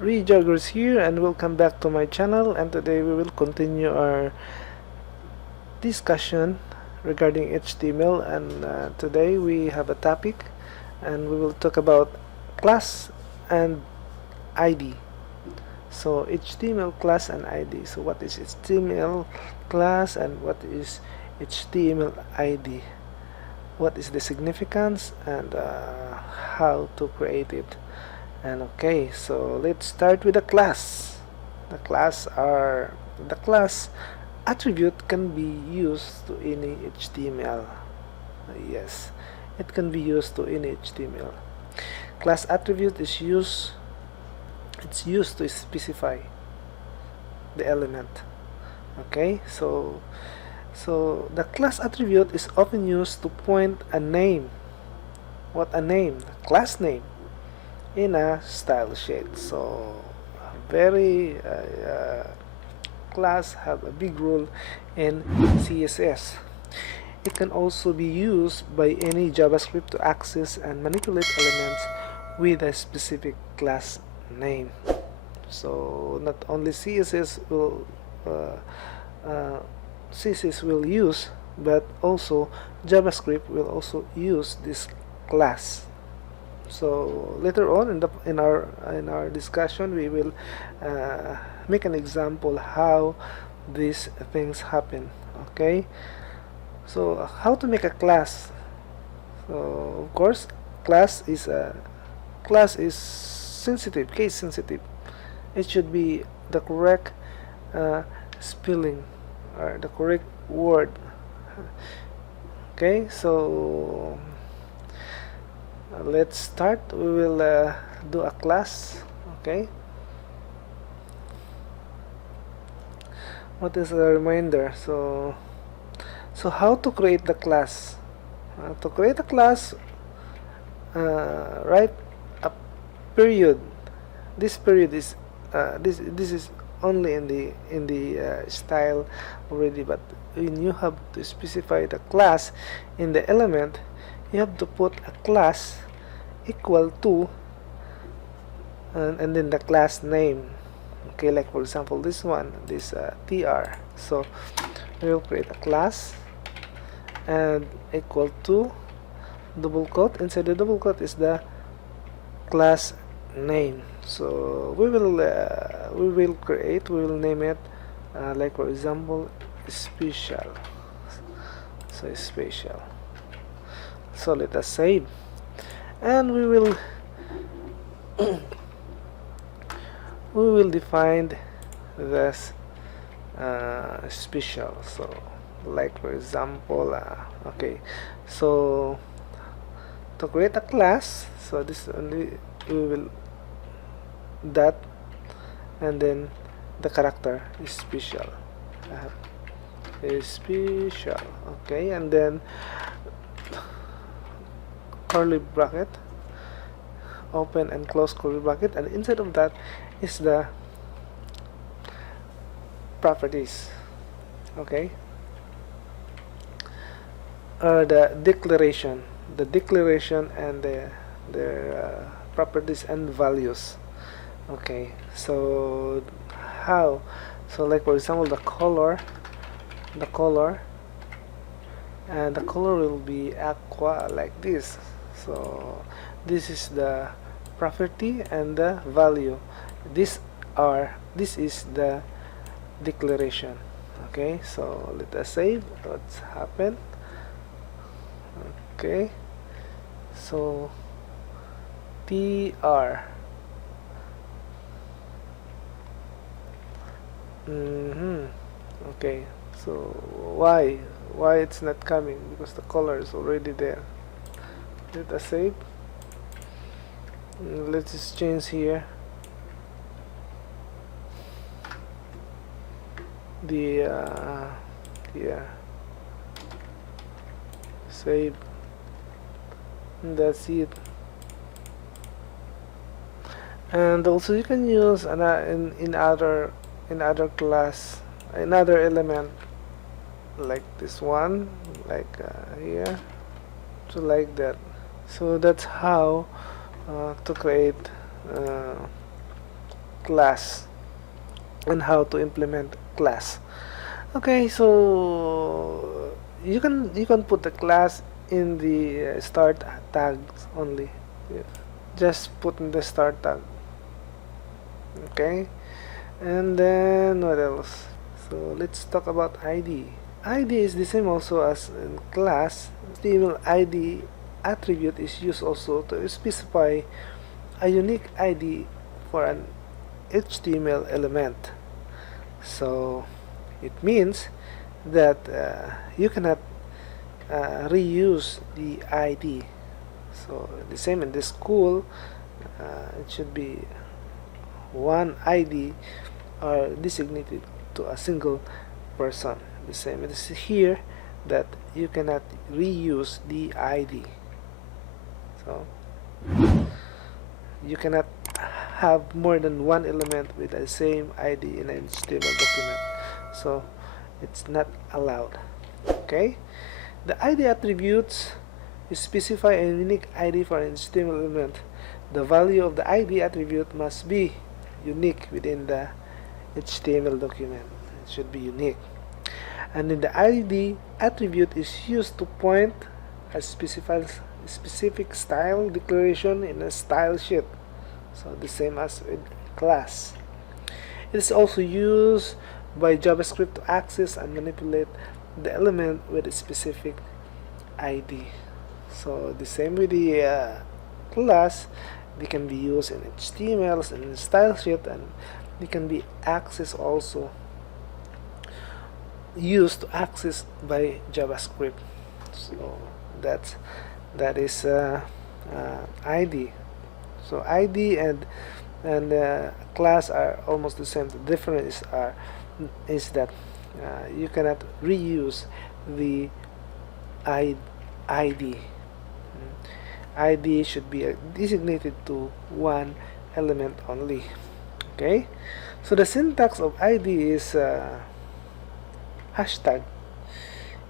Reyjager here, and welcome back to my channel. And today we will continue our discussion regarding HTML. And today we have a topic, and we will talk about class and ID. So HTML class and ID. So what is HTML class and what is HTML ID? What is the significance and how to create it? And okay, so let's start with the class. The class attribute can be used to any HTML. Yes, it can be used to any HTML. Class attribute is used to specify the element. Okay, so the class attribute is often used to point a name. What a name? The class name in a style sheet. So very class have a big role in CSS. It can also be used by any JavaScript to access and manipulate elements with a specific class name. So not only CSS will use, but also JavaScript will also use this class. So later on in our discussion, we will make an example how these things happen. Okay, so how to make a class? So of course, class is sensitive, case sensitive. It should be the correct spelling or the correct word. Okay, so let's start. We will do a class. Okay, what is a reminder? So how to create the class? To create a class, write a period. This period is this is only in the style already, but when you have to specify the class in the element, you have to put a class equal to and then the class name. Okay, like for example this one, this tr. So we will create a class and equal to double quote. Inside the double quote is the class name. So we will name it like for example special. So special. So let us save, and we will define this special. So like for example okay, so to create a class, so this only we will that, and then the character is special, is special. Okay, and then curly bracket, open and close curly bracket, and inside of that is the properties. Okay, the declaration and the properties and values. Okay, so how? So like for example the color and the color will be aqua like this. So this is the property and the value. This is the declaration. Okay, so let us save. What's happened? Okay, so tr okay, so why it's not coming? Because the color is already there. Let us save. Let's just change here the yeah, save, and that's it. And also you can use in other class, another element like this one, like here, so like that. So that's how to create class and how to implement class. Okay, so you can put the class in the start tags only. Yeah. Just put in the start tag. Okay, and then what else? So let's talk about ID. ID is the same also as in class. HTML ID attribute is used also to specify a unique ID for an HTML element. So it means that you cannot reuse the ID. So the same in this school, it should be one ID are designated to a single person. The same it is here that you cannot reuse the ID. So you cannot have more than one element with the same ID in an HTML document. So it's not allowed. Okay, the ID attributes specify a unique ID for an HTML element. The value of the ID attribute must be unique within the HTML document. It should be unique. And then the ID attribute is used to point a specific style declaration in a style sheet. So the same as with class. It is also used by JavaScript to access and manipulate the element with a specific ID. So the same with the class, they can be used in HTML and in style sheet, and they can be accessed also used to access by JavaScript. So that is ID. So ID and class are almost the same. The difference is that you cannot reuse the ID. ID should be designated to one element only. Okay, so the syntax of ID is hashtag.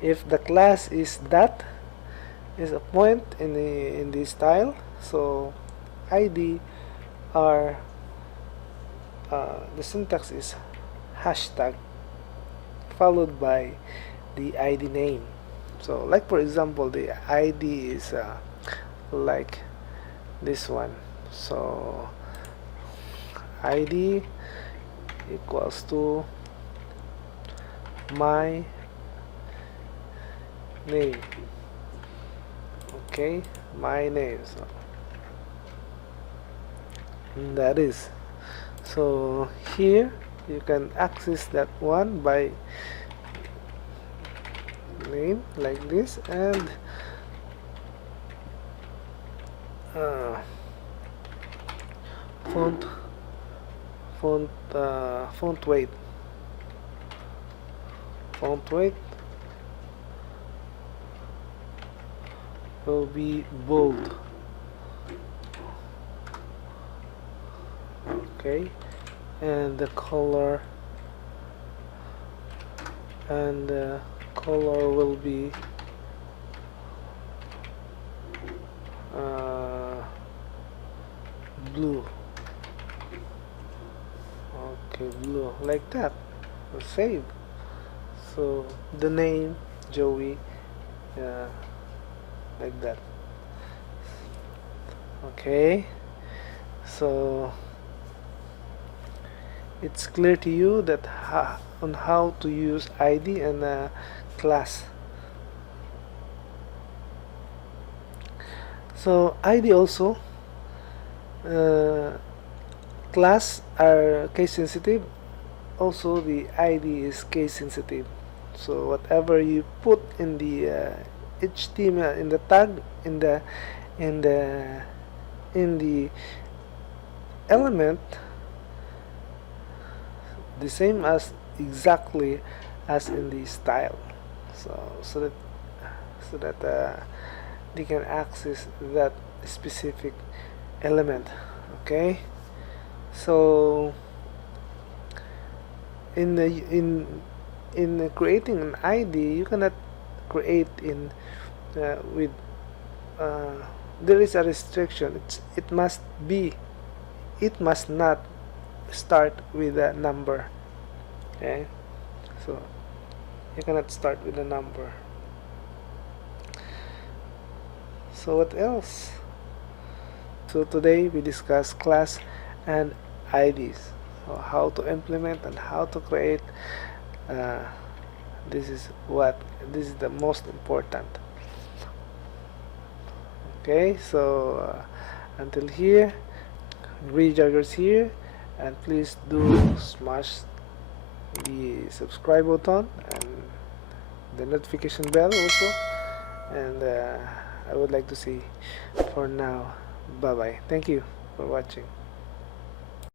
If the class is that is a point in the style, so ID are the syntax is hashtag followed by the ID name. So like for example, the ID is like this one. So ID equals to my name. Okay, my name. So that is. So here you can access that one by name like this, and font weight will be bold. Okay, and the color will be blue. Okay, blue like that. Save. So the name Joey, like that. Okay, so it's clear to you that on how to use ID and class. So ID also, class are case sensitive. Also the ID is case sensitive. So whatever you put in the HTML, in the tag, in the element, the same as exactly as in the style. So that they can access that specific element. Okay, so in creating an ID, you cannot create in with there is a restriction. It must not start with a number. Okay, so you cannot start with a number. So what else? So today we discuss class and IDs. So how to implement and how to create. Uh, this is the most important. Okay, so until here, Reyjager's here, and please do smash the subscribe button and the notification bell also. And I would like to say for now, bye bye. Thank you for watching.